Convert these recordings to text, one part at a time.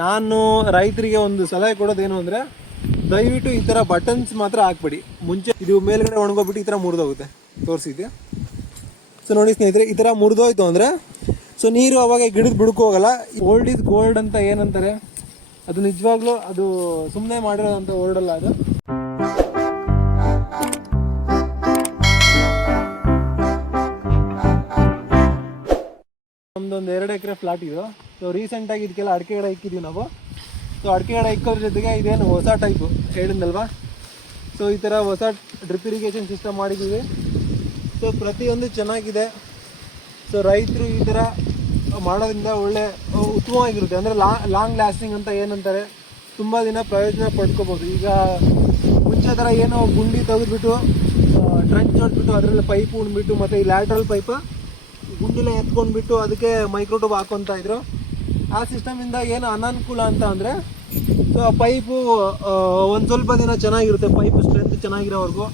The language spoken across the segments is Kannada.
ನಾನು ರೈತರಿಗೆ ಒಂದು ಸಲಹೆ ಕೊಡೋದೇನು ಅಂದರೆ, ದಯವಿಟ್ಟು ಈ ಥರ ಬಟನ್ಸ್ ಮಾತ್ರ ಹಾಕ್ಬೇಡಿ. ಮುಂಚೆ ಇದು ಮೇಲ್ಗಡೆ ಒಣಗೋಗ್ಬಿಟ್ಟು ಈ ಥರ ಮುರಿದೋಗುತ್ತೆ. ತೋರಿಸಿದ್ದೆ ಸೊ ನೋಡಿ ಸ್ನೇಹಿತರೆ, ಈ ಥರ ಮುರಿದೋಯ್ತು ಅಂದರೆ ಸೊ ನೀರು ಅವಾಗ ಗಿಡದ ಬಿಡ್ಕೋಗಲ್ಲ ಓಲ್ಡ್ ಇಸ್ ಗೋಲ್ಡ್ ಅಂತ ಏನಂತಾರೆ, ಅದು ನಿಜವಾಗ್ಲೂ ಅದು ಸುಮ್ಮನೆ ಮಾಡಿರೋದಂತ ವರ್ಡ್ ಅಲ್ಲ ಅದು. ನಮ್ದೊಂದು ಎರಡು ಎಕರೆ ಫ್ಲಾಟ್ ಇದು. ಸೊ ರೀಸೆಂಟಾಗಿ ಇದಕ್ಕೆಲ್ಲ ಅಡಿಕೆ ಗಿಡ ಇಕ್ಕಿದ್ದೀವಿ ನಾವು. ಸೊ ಅಡಿಕೆ ಗಿಡ ಇಕ್ಕೋದ್ರ ಜೊತೆಗೆ ಇದೇನು ಹೊಸ ಟೈಪು ಹೇಳಿದ್ನಲ್ವಾ? ಸೊ ಈ ಥರ ಹೊಸ ಡ್ರಿಪ್ ಇರಿಗೇಷನ್ ಸಿಸ್ಟಮ್ ಮಾಡಿದ್ದೀವಿ. ಸೊ ಪ್ರತಿಯೊಂದು ಚೆನ್ನಾಗಿದೆ. ಸೊ ರೈತರು ಈ ಥರ ಮಾಡೋದ್ರಿಂದ ಒಳ್ಳೆ ಉತ್ತಮವಾಗಿರುತ್ತೆ. ಅಂದರೆ ಲಾ ಲಾಂಗ್ ಲಾಸ್ಟಿಂಗ್ ಅಂತ ಏನಂತಾರೆ, ತುಂಬ ದಿನ ಪ್ರಯೋಜನ ಪಡ್ಕೋಬೋದು. ಈಗ ಮುಂಚೆ ಥರ ಏನೋ ಗುಂಡಿ ತೆಗೆದ್ಬಿಟ್ಟು ಟ್ರಂಚ್ ಹೊಡೆದ್ಬಿಟ್ಟು, ಅದರಲ್ಲಿ ಪೈಪ್ ಉಂಡ್ಬಿಟ್ಟು ಮತ್ತು ಈ ಲ್ಯಾಟ್ರಲ್ ಪೈಪ್ ಗುಂಡಿಲ ಎತ್ಕೊಂಡ್ಬಿಟ್ಟು, ಅದಕ್ಕೆ ಮೈಕ್ರೋಟೋಬ್ ಹಾಕೊತಾ ಇದ್ರು. ಆ ಸಿಸ್ಟಮಿಂದ ಏನು ಅನಾನುಕೂಲ ಅಂತ ಅಂದರೆ ಸೊ ಆ ಪೈಪು ಒಂದು ಸ್ವಲ್ಪ ದಿನ ಚೆನ್ನಾಗಿರುತ್ತೆ ಪೈಪ್ ಸ್ಟ್ರೆಂತ್ ಚೆನ್ನಾಗಿರೋವರೆಗೂ.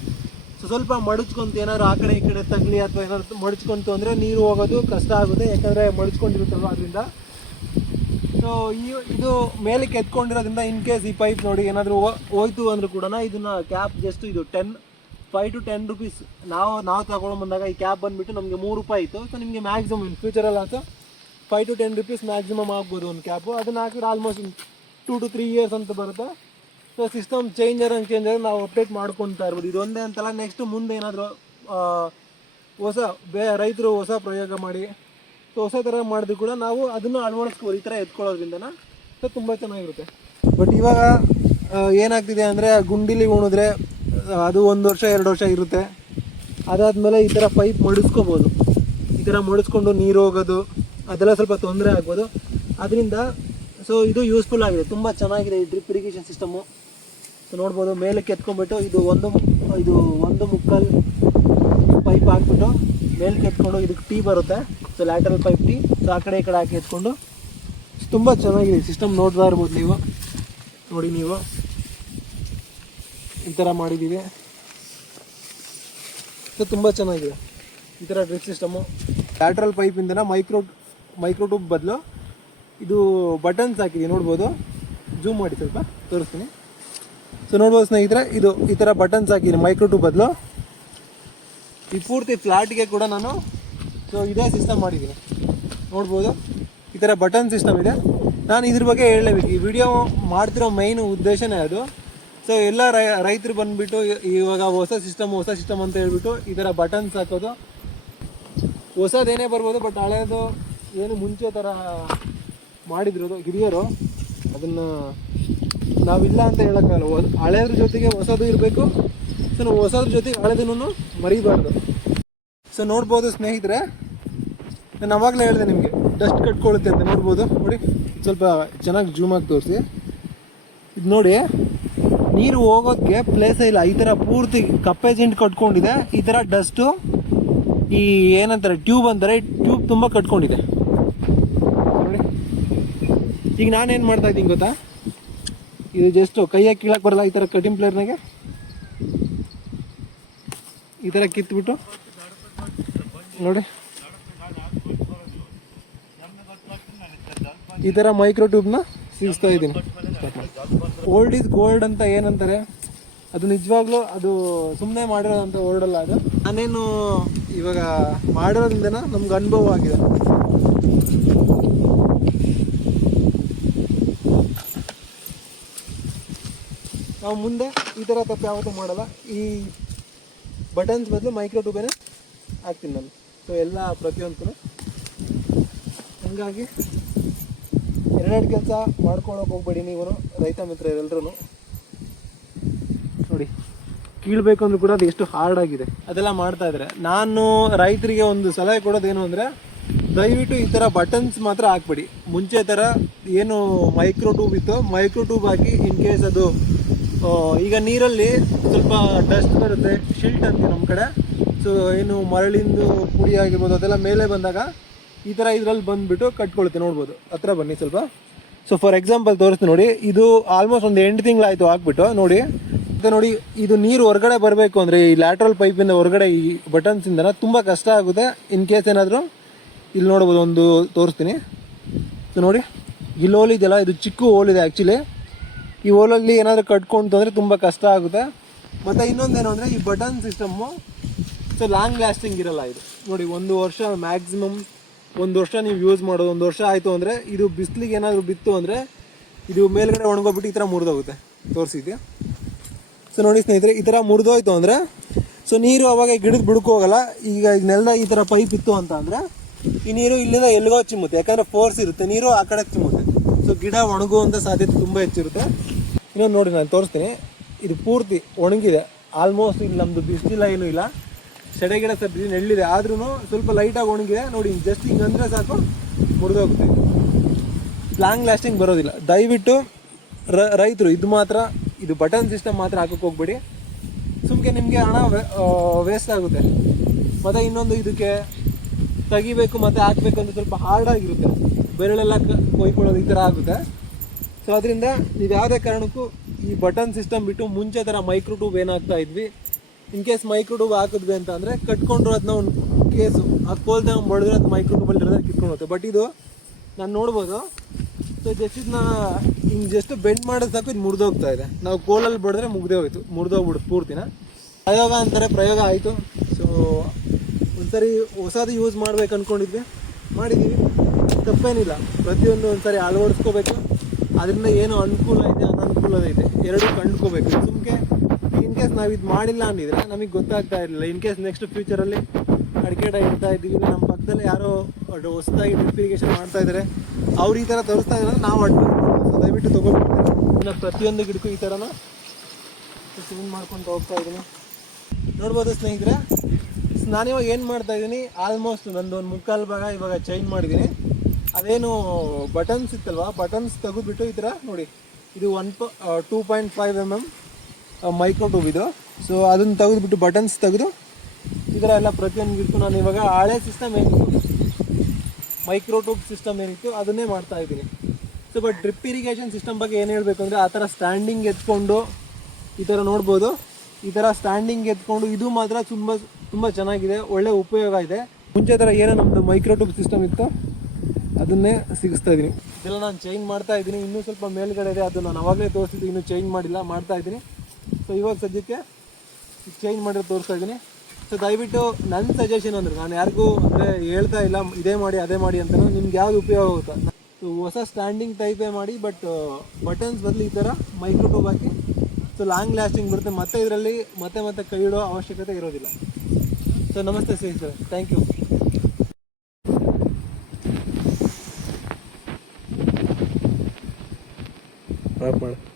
ಸೊ ಸ್ವಲ್ಪ ಮಡಚ್ಕೊಂತ ಏನಾದ್ರು ಆ ಕಡೆ ಈ ಕಡೆ ತಗಲಿ ಅಥವಾ ಏನಾದ್ರು ಮಡಚ್ಕೊಂತು ಅಂದರೆ ನೀರು ಹೋಗೋದು ಕಷ್ಟ ಆಗುತ್ತೆ, ಯಾಕಂದರೆ ಮಡಚ್ಕೊಂಡಿರುತ್ತಲ್ವ ಅದರಿಂದ. ಸೊ ಈ ಇದು ಮೇಲಕ್ಕೆ ಎತ್ಕೊಂಡಿರೋದ್ರಿಂದ ಇನ್ ಕೇಸ್ ಈ ಪೈಪ್ ನೋಡಿ ಏನಾದರೂ ಹೋಯ್ತು ಅಂದ್ರೂ ಕೂಡ ಇದನ್ನ ಕ್ಯಾಪ್ ಜಸ್ಟ್ ಇದು ten five to ten rupees ನಾವು ನಾವು ತಗೊಂಡು ಬಂದಾಗ ಈ ಕ್ಯಾಬ್ ಬಂದುಬಿಟ್ಟು ನಮಗೆ ಮೂರು ರೂಪಾಯಿ ಇತ್ತು ಸೊ ನಿಮಗೆ ಮ್ಯಾಕ್ಸಿಮಮ್ ಇನ್ ಫ್ಯೂಚರಲ್ಲಿ ಆಯ್ತು. Five to ten rupees maximum ಆಗ್ಬೋದು ಒಂದು ಕ್ಯಾಪು ಅದನ್ನ ಹಾಕಿದ್ರೆ almost two to three years ಅಂತ ಬರುತ್ತೆ. So system changer change changer ನಾವು ಅಪ್ಡೇಟ್ ಮಾಡ್ಕೊತಾ ಇರ್ಬೋದು. ಇದೊಂದೇ ಅಂತಲ್ಲ ನೆಕ್ಸ್ಟ್ ಮುಂದೆ ಏನಾದರೂ ಹೊಸ ಬೇ, ರೈತರು ಹೊಸ ಪ್ರಯೋಗ ಮಾಡಿ, ಸೊ ಹೊಸ ಥರ ಮಾಡಿದ್ರು ಕೂಡ ನಾವು ಅದನ್ನು ಅಳವಡಿಸ್ಬೋದು ಈ ಥರ ಎತ್ಕೊಳ್ಳೋದ್ರಿಂದನ, ಸೊ ತುಂಬ ಚೆನ್ನಾಗಿರುತ್ತೆ. ಬಟ್ ಇವಾಗ ಏನಾಗ್ತಿದೆ ಅಂದರೆ ಗುಂಡಿಲಿ ಉಣಿದ್ರೆ ಅದು ಒಂದು ವರ್ಷ, ಎರಡು ವರ್ಷ ಇರುತ್ತೆ. ಅದಾದಮೇಲೆ ಈ ಥರ ಪೈಪ್ ಮಡಿಸ್ಕೋಬೋದು. ಈ ಥರ ಮಡಿಸ್ಕೊಂಡು ನೀರು ಹೋಗೋದು ಅದೆಲ್ಲ ಸ್ವಲ್ಪ ತೊಂದರೆ ಆಗ್ಬೋದು. ಅದರಿಂದ ಸೊ ಇದು ಯೂಸ್ಫುಲ್ ಆಗಿದೆ. ತುಂಬ ಚೆನ್ನಾಗಿದೆ ಈ ಡ್ರಿಪ್ ಇರಿಗೇಷನ್ ಸಿಸ್ಟಮು ಸೊ ನೋಡ್ಬೋದು, ಮೇಲಕ್ಕೆ ಎತ್ಕೊಂಡ್ಬಿಟ್ಟು ಇದು ಒಂದು ಇದು ಒಂದು ಮುಕ್ಕಲ್ ಪೈಪ್ ಹಾಕ್ಬಿಟ್ಟು ಮೇಲಕ್ಕೆ ಎತ್ಕೊಂಡು ಇದಕ್ಕೆ ಟೀ ಬರುತ್ತೆ. So lateral pipe tee so ಆ ಕಡೆ ಈ ಕಡೆ ಹಾಕಿ ಎತ್ಕೊಂಡು. ತುಂಬ ಚೆನ್ನಾಗಿದೆ ಸಿಸ್ಟಮ್ ನೋಡ್ತಾ ಇರ್ಬೋದು ನೀವು. ನೋಡಿ ನೀವು. ಈ ಥರ ಮಾಡಿದ್ದೀವಿ. ಸೊ ತುಂಬ ಚೆನ್ನಾಗಿದೆ. ಈ ಥರ ಡ್ರಿಪ್ ಸಿಸ್ಟಮು ಲ್ಯಾಟ್ರಲ್ ಪೈಪಿಂದನ ಮೈಕ್ರೋ ಮೈಕ್ರೋ ಟ್ಯೂಬ್ ಬದಲು ಇದು ಬಟನ್ಸ್ ಹಾಕಿದೆ ನೋಡ್ಬೋದು? ಜೂಮ್ ಮಾಡಿ ಸ್ವಲ್ಪ, ತೋರಿಸ್ತೀನಿ. ಸೊ ನೋಡ್ಬೋದು ಸ್ನೇಹಿತರೆ, ಇದು ಈ ಥರ ಬಟನ್ಸ್ ಹಾಕಿದೆ ಮೈಕ್ರೋ ಟ್ಯೂಬ್ ಬದಲು. ಈ ಪೂರ್ತಿ ಫ್ಲಾಟ್ಗೆ ಕೂಡ ನಾನು ಸೊ ಇದೇ ಸಿಸ್ಟಮ್ ಮಾಡಿದ್ದೀನಿ ನೋಡ್ಬೋದು? ಈ ಥರ ಬಟನ್ ಸಿಸ್ಟಮ್ ಇದೆ. ನಾನು ಇದ್ರ ಬಗ್ಗೆ ಹೇಳಲೇಬೇಕು. ಈ ವಿಡಿಯೋ ಮಾಡ್ತಿರೋ ಮೈನ್ ಉದ್ದೇಶನೇ ಅದು. ಸೊ ಎಲ್ಲ ರೈ, ರೈತರು ಬಂದುಬಿಟ್ಟು ಇವಾಗ ಹೊಸ ಸಿಸ್ಟಮ್ ಹೊಸ ಸಿಸ್ಟಮ್ ಅಂತ ಹೇಳ್ಬಿಟ್ಟು ಈ ಥರ ಬಟನ್ಸ್ ಹಾಕೋದು. ಹೊಸದೇನೇ ಬರ್ಬೋದು ಬಟ್ ಹಳೇದು ಏನು ಮುಂಚೆ ಥರ ಮಾಡಿದ್ರು ಹಿರಿಯರು, ಅದನ್ನು ನಾವಿಲ್ಲ ಅಂತ ಹೇಳೋಕ್ಕಾಗಲ್ಲ. ಹಳೆಯದ್ರ ಜೊತೆಗೆ ಹೊಸದು ಇರಬೇಕು. ಸೊ ನಾವು ಹೊಸದ್ರ ಜೊತೆಗೆ ಹಳೆದನ್ನು ಮರಿಬಾರ್ದು. ಸೊ ನೋಡ್ಬೋದು ಸ್ನೇಹಿತರೆ. ನಾನು ಅವಾಗಲೇ ಹೇಳಿದೆ ನಿಮಗೆ, ಡಸ್ಟ್ ಕಟ್ಕೊಳ್ಳುತ್ತೆ ಅಂತ ನೋಡ್ಬೋದು. ನೋಡಿ, ಸ್ವಲ್ಪ ಚೆನ್ನಾಗಿ ಜೂಮ್ ಆಗಿ ತೋರಿಸಿ. ಇದು ನೋಡಿ, ನೀರು ಹೋಗೋದಕ್ಕೆ ಪ್ಲೇಸೇ ಇಲ್ಲ. ಈ ಥರ ಪೂರ್ತಿ ಕಪ್ಪೆ ಜಿಂಟ್ ಕಟ್ಕೊಂಡಿದೆ. ಈ ಥರ ಡಸ್ಟು, ಈ ಏನಂತಾರೆ, ಟ್ಯೂಬ್ ಅಂತಾರೆ, ಟ್ಯೂಬ್ ತುಂಬ ಕಟ್ಕೊಂಡಿದೆ. ಈಗ ನಾನೇನು ಮಾಡ್ತಾ ಇದ್ದೀನಿ ಗೊತ್ತಾ? ಇದು ಜಸ್ಟ್ ಕೈಯಾಗಿ ಕೀಳಕ್ಕೆ ಬರಲ್ಲ, ಈ ಥರ ಕಟಿಂಗ್ ಪ್ಲೇರ್ನಾಗೆ ಈ ಥರ ಕಿತ್ಬಿಟ್ಟು. ನೋಡಿ. ಈ ಥರ ಮೈಕ್ರೋ ಟ್ಯೂಬ್ನ ಸಿಗಿಸ್ತಾ ಇದ್ದೀನಿ. ಓಲ್ಡ್ ಇಸ್ ಗೋಲ್ಡ್ ಅಂತ ಏನಂತಾರೆ? ಅದು ನಿಜವಾಗ್ಲೂ ಅದು ಸುಮ್ಮನೆ ಮಾಡಿರೋದಂತ ವರ್ಡ್ ಅಲ್ಲ ಅದು. ನಾನೇನು ಇವಾಗ ಮಾಡಿರೋದ್ರಿಂದ ನಮ್ಗೆ ಅನುಭವ ಆಗಿದೆ. ನಾವು ಮುಂದೆ ಈ ಥರ ತಪ್ಪು ಯಾವತ್ತೂ ಮಾಡಲ್ಲ. ಈ ಬಟನ್ಸ್ ಬದಲು ಮೈಕ್ರೋ ಟೂಬೇನೆ ಹಾಕ್ತೀನಿ ನಾನು. ಸೊ ಎಲ್ಲ ಪ್ರತಿಯೊಂದು ಹಂಗಾಗಿ ಎರಡೆರಡು ಕೆಲಸ ಮಾಡ್ಕೊಳಕ್ಕೆ ಹೋಗ್ಬೇಡಿ ನೀವು ರೈತ ಮಿತ್ರರೆಲ್ಲರೂ ನೋಡಿ, ಕೀಳ್ಬೇಕು ಅಂದ್ರೂ ಕೂಡ ಅದು ಎಷ್ಟು ಹಾರ್ಡ್ ಆಗಿದೆ. ಅದೆಲ್ಲ ಮಾಡ್ತಾ ಇದ್ರೆ. ನಾನು ರೈತರಿಗೆ ಒಂದು ಸಲಹೆ ಕೊಡೋದೇನು ಅಂದರೆ, ದಯವಿಟ್ಟು ಈ ಥರ ಬಟನ್ಸ್ ಮಾತ್ರ ಹಾಕ್ಬೇಡಿ. ಮುಂಚೆ ಥರ ಏನು ಮೈಕ್ರೋ ಟ್ಯೂಬ್ ಇತ್ತು ಮೈಕ್ರೋ ಟ್ಯೂಬ್ ಹಾಕಿ ಇನ್ ಕೇಸ್ ಅದು ಈಗ ನೀರಲ್ಲಿ ಸ್ವಲ್ಪ ಡಸ್ಟ್ ಬರುತ್ತೆ ಶಿಲ್ಟ್ ಅಂತ ನಮ್ಮ ಕಡೆ. ಸೊ ಏನು ಮರಳಿಂದು ಪುಡಿ ಆಗಿರ್ಬೋದು, ಅದೆಲ್ಲ ಮೇಲೆ ಬಂದಾಗ ಈ ಥರ ಇದರಲ್ಲಿ ಬಂದುಬಿಟ್ಟು ಕಟ್ಕೊಳ್ಳುತ್ತೆ ನೋಡ್ಬೋದು. ಹತ್ರ ಬನ್ನಿ ಸ್ವಲ್ಪ. ಸೊ ಫಾರ್ ಎಕ್ಸಾಂಪಲ್ ತೋರಿಸ್ತೀನಿ ನೋಡಿ, ಇದು ಆಲ್ಮೋಸ್ಟ್ ಒಂದು ಎಂಟು ತಿಂಗಳಾಯಿತು ಹಾಕ್ಬಿಟ್ಟು ನೋಡಿ. ಮತ್ತು ನೋಡಿ, ಇದು ನೀರು ಹೊರಗಡೆ ಬರಬೇಕು ಅಂದರೆ ಈ ಲ್ಯಾಟ್ರಲ್ ಪೈಪಿಂದ ಹೊರಗಡೆ ಈ ಬಟನ್ಸಿಂದ ತುಂಬ ಕಷ್ಟ ಆಗುತ್ತೆ. ಇನ್ ಕೇಸ್ ಏನಾದರೂ ಇಲ್ಲಿ ನೋಡ್ಬೋದು, ಒಂದು ತೋರಿಸ್ತೀನಿ. ಸೊ ನೋಡಿ ಇಲ್ಲಿ ಹೋಲಿದೆಯಲ್ಲ ಇದು ಚಿಕ್ಕ ಹೋಲಿದೆ ಆ್ಯಕ್ಚುಲಿ ಈ ಓಲಲ್ಲಿ ಏನಾದರೂ ಕಟ್ಕೊಂಡು ಅಂದರೆ ತುಂಬ ಕಷ್ಟ ಆಗುತ್ತೆ. ಮತ್ತು ಇನ್ನೊಂದೇನು ಅಂದರೆ ಈ button system so long lasting ಇರಲ್ಲ ಇದು. ನೋಡಿ, ಒಂದು ವರ್ಷ ಮ್ಯಾಕ್ಸಿಮಮ್ ಒಂದು ವರ್ಷ ನೀವು ಯೂಸ್ ಮಾಡೋದು, ಒಂದು ವರ್ಷ ಆಯಿತು ಅಂದರೆ ಇದು ಬಿಸಿಲಿಗೆ ಏನಾದರೂ ಬಿತ್ತು ಅಂದರೆ ಇದು ಮೇಲ್ಗಡೆ ಒಣಗೋಗ್ಬಿಟ್ಟು ಈ ಥರ ಮುರಿದೋಗುತ್ತೆ. ತೋರಿಸಿದ್ಯಾ? ಸೊ ನೋಡಿ ಸ್ನೇಹಿತರೆ, ಈ ಥರ ಮುರಿದೋಯ್ತು ಅಂದರೆ ಸೊ ನೀರು ಅವಾಗ ಗಿಡದ ಬಿಡ್ಕೋಗಲ್ಲ ಈಗ ನೆಲದ ಈ ಥರ ಪೈಪ್ ಇತ್ತು ಅಂತ ಅಂದರೆ, ಈ ನೀರು ಇಲ್ಲಿಂದ ಎಲ್ಲಿಗೋ ಚಿಮ್ಮುತ್ತೆ. ಯಾಕಂದರೆ ಫೋರ್ಸ್ ಇರುತ್ತೆ, ನೀರು ಆ ಕಡೆ ಚಿಮ್ಮುತ್ತೆ. ಸೊ ಗಿಡ ಒಣಗುವಂಥ ಸಾಧ್ಯತೆ ತುಂಬ ಹೆಚ್ಚಿರುತ್ತೆ. ಇನ್ನೊಂದು ನೋಡಿ ನಾನು ತೋರಿಸ್ತೀನಿ. ಇದು ಪೂರ್ತಿ ಒಣಗಿದೆ. ಆಲ್ಮೋಸ್ಟ್ ಇಲ್ಲಿ ನಮ್ಮದು ಬಿಸಿಲಿಲ್ಲ ಏನೂ ಇಲ್ಲ. ಸಡೆಗಿಡ ಸರ್ ಸ್ವಲ್ಪ ನೆಳ್ಳಿದೆ ಆದ್ರೂ ಸ್ವಲ್ಪ ಲೈಟಾಗಿ ಒಣಗಿದೆ. ನೋಡಿ ಜಸ್ಟ್ ಹಿಂಗೆ ಅಂದರೆ ಸಾಕು, ಮುರಿದೋಗುತ್ತೆ. ಲಾಂಗ್ ಲಾಸ್ಟಿಂಗ್ ಬರೋದಿಲ್ಲ. ದಯವಿಟ್ಟು ರ, ರೈತರು, ಇದು ಮಾತ್ರ, ಇದು ಬಟನ್ ಸಿಸ್ಟಮ್ ಮಾತ್ರ ಹಾಕಕ್ಕೆ ಹೋಗ್ಬೇಡಿ. ಸುಮ್ಕೆ ನಿಮಗೆ ಹಣ ವೇಸ್ಟ್ ಆಗುತ್ತೆ. ಮತ್ತು ಇನ್ನೊಂದು ಇದಕ್ಕೆ ತೆಗಿಬೇಕು ಮತ್ತು ಹಾಕಬೇಕು ಅಂತ ಸ್ವಲ್ಪ ಹಾರ್ಡ್ ಆಗಿರುತ್ತೆ. ಬೆರಳೆಲ್ಲ ಕೊಯ್ಕೊಳ್ಳೋದು ಈ ಥರ ಆಗುತ್ತೆ. ಸೊ ಅದರಿಂದ ನೀವು ಯಾವುದೇ ಕಾರಣಕ್ಕೂ ಈ ಬಟನ್ ಸಿಸ್ಟಮ್ ಬಿಟ್ಟು ಮುಂಚೆ ಥರ ಮೈಕ್ರೋ ಟ್ಯೂಬ್ ಏನಾಗ್ತಾ ಇದ್ವಿ ಇನ್ ಕೇಸ್ ಮೈಕ್ರೋ ಟ್ಯೂಬ್ ಹಾಕಿದ್ವಿ ಅಂತ ಅಂದರೆ ಕಟ್ಕೊಂಡ್ರು ಅದನ್ನ ಒಂದು ಕೇಸು ಅದು ಕೋಲ್ದೆ ಬಡಿದ್ರೆ ಅದು ಮೈಕ್ರೋ ಟ್ಯೂಬಲ್ಲಿ ಇರೋದ್ರೆ ಕಿತ್ಕೊಂಡು ಹೋಗುತ್ತೆ. ಬಟ್ ಇದು ನಾನು ನೋಡ್ಬೋದು. ಸೊ ಜಸ್ಟ್ ಇದನ್ನ ಹಿಂಗೆ ಜಸ್ಟ್ ಬೆಂಡ್ ಮಾಡೋದು ಸಾಕು, ಇದು ಮುರಿದೋಗ್ತಾ ಇದೆ. ನಾವು ಕೋಲಲ್ಲಿ ಬಡಿದ್ರೆ ಮುಗ್ದೇ ಹೋಯ್ತು ಮುರಿದೋಗ್ಬಿಡ್ತು ಪೂರ್ತಿನ. ಪ್ರಯೋಗ ಅಂತಾರೆ, ಪ್ರಯೋಗ ಆಯಿತು. ಸೊ ಒಂದ್ಸರಿ ಹೊಸದು ಯೂಸ್ ಮಾಡ್ಬೇಕು ಅಂದ್ಕೊಂಡಿದ್ವಿ ಮಾಡಿದ್ದೀವಿ ತಪ್ಪೇನಿಲ್ಲ. ಪ್ರತಿಯೊಂದು ಒಂದ್ಸರಿ ಅಳವಡಿಸ್ಕೋಬೇಕು. ಅದರಿಂದ ಏನು ಅನುಕೂಲ ಇದೆ ಅನನುಕೂಲ ಇದೆ. ಎರಡು ಕಂಡ್ಕೋಬೇಕು. ಸುಮ್ಕೆ ಇನ್ ಕೇಸ್ ನಾವು ಇದು ಮಾಡಿಲ್ಲ ಅಂದಿದ್ರೆ ನಮಗೆ ಗೊತ್ತಾಗ್ತಾ ಇರಲಿಲ್ಲ. ಇನ್ ಕೇಸ್ ನೆಕ್ಸ್ಟ್ ಫ್ಯೂಚರಲ್ಲಿ ಅಡಿಕೆ ಗಿಡ ಇಡ್ತಾ ಇದ್ದೀವಿ ನಮ್ಮ ಪಕ್ಕದಲ್ಲಿ ಯಾರೋ ಹೊಸದಾಗಿ ಡ್ರಿಪ್ ಇರಿಗೇಷನ್ ಮಾಡ್ತಾ ಇದ್ದಾರೆ ಅವ್ರು ಈ ಥರ ತೋರಿಸ್ತಾ ಇದ್ದಾರೆ ನಾವು ಮಾಡ್ತೀವಿ. ದಯವಿಟ್ಟು ತಗೋಬೇಕು ಇನ್ನು ಪ್ರತಿಯೊಂದು ಗಿಡಕ್ಕೂ ಈ ಥರನ ಚೇಂಜ್ ಮಾಡ್ಕೊಂಡು ಹೋಗ್ತಾ ಇದ್ದೀನಿ ನೋಡ್ಬೋದು ಸ್ನೇಹಿತರೆ ನಾನಿವಾಗ ಏನು ಮಾಡ್ತಾ ಇದ್ದೀನಿ ಆಲ್ಮೋಸ್ಟ್ ನಂದು ಒಂದು ಮುಕ್ಕಾಲು ಭಾಗ ಇವಾಗ ಚೇಂಜ್ ಮಾಡಿದ್ದೀನಿ ಅದೇನು ಬಟನ್ಸ್ ಇತ್ತಲ್ವಾ? ಬಟನ್ಸ್ ತೆಗೆದುಬಿಟ್ಟು ಈ ಥರ ನೋಡಿ, ಇದು one two point five M M micro tube ಇದು ಸೊ ಅದನ್ನು ತೆಗೆದುಬಿಟ್ಟು ಬಟನ್ಸ್ ತೆಗೆದು, ಈ ಥರ ಎಲ್ಲ ಪ್ರತಿಯೊಂದು ಇತ್ತು. ನಾನು ಇವಾಗ ಹಳೆ ಸಿಸ್ಟಮ್ ಏನಿತ್ತು? ಮೈಕ್ರೋ ಟ್ಯೂಬ್ ಸಿಸ್ಟಮ್ ಏನಿತ್ತು? ಅದನ್ನೇ ಮಾಡ್ತಾ ಇದ್ದೀನಿ. So but drip irrigation system ಬಗ್ಗೆ ಏನು ಹೇಳಬೇಕು ಅಂದರೆ ಆ ಥರ ಸ್ಟ್ಯಾಂಡಿಂಗ್ ಎತ್ಕೊಂಡು ಈ ಥರ ನೋಡ್ಬೋದು. ಈ ಥರ ಸ್ಟ್ಯಾಂಡಿಂಗ್ ಎತ್ಕೊಂಡು ಇದು ಮಾತ್ರ ತುಂಬ ತುಂಬ ಚೆನ್ನಾಗಿದೆ. ಒಳ್ಳೆ ಉಪಯೋಗ ಇದೆ. ಮುಂಚೆ ಥರ ಏನೋ ನಮ್ಮದು ಮೈಕ್ರೋ ಟ್ಯೂಬ್ ಸಿಸ್ಟಮ್ ಇತ್ತು. ಅದನ್ನೇ ಸಿಗಿಸ್ತಾ ಇದ್ದೀನಿ. ಇದೆಲ್ಲ ನಾನು ಚೇಂಜ್ ಮಾಡ್ತಾ ಇದ್ದೀನಿ. ಇನ್ನೂ ಸ್ವಲ್ಪ ಮೇಲ್ಗಡೆ ಇದೆ. ಅದು ನಾನು ಅವಾಗಲೇ ತೋರಿಸಿದ್ದು ಇನ್ನೂ ಚೇಂಜ್ ಮಾಡಿಲ್ಲ, ಮಾಡ್ತಾ ಇದ್ದೀನಿ. ಸೊ ಇವಾಗ ಸದ್ಯಕ್ಕೆ ಚೇಂಜ್ ಮಾಡಿರೋ ತೋರಿಸ್ತಾ ಇದ್ದೀನಿ. ಸೊ ದಯವಿಟ್ಟು ನನ್ನ ಸಜೆಷನ್ ಅಂದರೆ, ನಾನು ಯಾರಿಗೂ ಅಂದರೆ ಹೇಳ್ತಾ ಇಲ್ಲ, ಇದೇ ಮಾಡಿ, ಅದೇ ಮಾಡಿ ಅಂತ ನಿಮ್ಗೆ ಯಾವ್ದು ಉಪಯೋಗ ಆಗುತ್ತಾ? ಸೊ ಹೊಸ ಸ್ಟ್ಯಾಂಡಿಂಗ್ ಟೈಪೇ ಮಾಡಿ ಬಟ್ ಬಟನ್ಸ್ ಬದಲು ಈ ಥರ ಮೈಕ್ರೋ ಟೂಬ್ ಹಾಕಿ. ಸೊ ಲಾಂಗ್ ಲಾಸ್ಟಿಂಗ್ ಬರುತ್ತೆ. ಮತ್ತೆ ಇದರಲ್ಲಿ ಮತ್ತೆ ಮತ್ತೆ ಕೈ ಇಡೋ ಅವಶ್ಯಕತೆ ಇರೋದಿಲ್ಲ. ಸೊ ನಮಸ್ತೆ ಸ್ನೇಹಿತರೆ. ಥ್ಯಾಂಕ್ ಯು ಮಾಡಿ